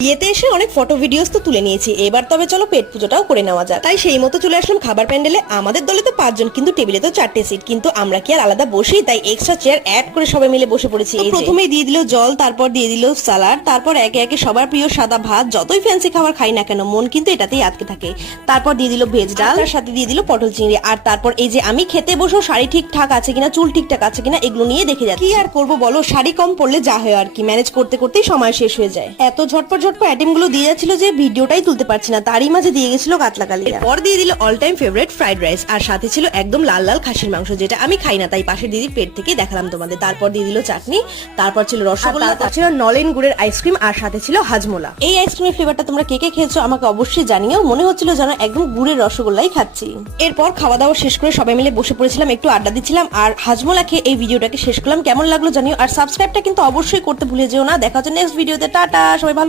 বিয়েতে এসে অনেক ফটো ভিডিওস তো তুলে নিয়েছি, এবার তবে চলো পেট পুজোটাও করে নেওয়া যাক। তাই সেই মতো চলে আসলাম খাবার প্যান্ডেলে। আমাদের দলে তো 5 জন, কিন্তু টেবিলে তো 4টে সিট, কিন্তু আমরা কি আর আলাদা বসি? তাই এক্সট্রা চেয়ার অ্যাড করে সবাই মিলে বসে পড়েছি। প্রথমেই দিয়ে দিল জল, তারপর দিয়ে দিল সালাড, তারপর একে একে সবার প্রিয় সাদা ভাত। যতই ফ্যান্সি খাবার খাই না কেন, মন কিন্তু এটাতেই আটকে থাকে। তারপর দিয়ে দিল ভেজ ডাল, তার সাথে দিয়ে দিল পটল চিংড়ি। আর তারপর এই যে আমি খেতে বসেও শাড়ি ঠিকঠাক আছে কিনা, চুল ঠিকঠাক আছে কিনা, এগুলো নিয়ে দেখে যাচ্ছি। কি আর করবো বলো, শাড়ি কম পড়লে যা হয় আর কি, ম্যানেজ করতে করতেই সময় শেষ হয়ে যায়। এত ঝটপট আইটেম গুলো দিয়ে যাচ্ছিল যে ভিডিওটাই তুলতে পারছি না, তারই মাঝে দিয়ে গেছিল কাতলা কালিয়া। পর দিয়ে দিল all time favourite fried rice, আর সাথে ছিল একদম লাল লাল খাসির মাংস, যেটা আমি খাই না, তাই পাশের দিদির পেট থেকেই দেখালাম তোমাদের। তারপর দিয়ে দিল চাটনি, তারপর ছিল রসগোল্লা, তারপর ছিল নলেন গুড়ের আইসক্রিম, আর সাথে ছিল হাজমোলা। এই আইসক্রিমের ফ্লেভারটা তোমরা কে কে খেয়েছো আমাকে অবশ্যই জানিও। মনে হচ্ছিল যেন একদম গুড়ের রসগোল্লাই খাচ্ছি। এরপর খাওয়া দাওয়া শেষ করে সবাই মিলে বসে পড়েছিলাম, একটু আড্ডা দিচ্ছিলাম, আর হাজমোলা খেয়ে এই ভিডিওটাকে শেষ করলাম। কেমন লাগলো জানিও, আর সাবস্ক্রাইবটা কিন্তু অবশ্যই করতে ভুলে যেও না। দেখা হচ্ছে নেক্সট ভিডিওতে। টাটা, সবাই ভালো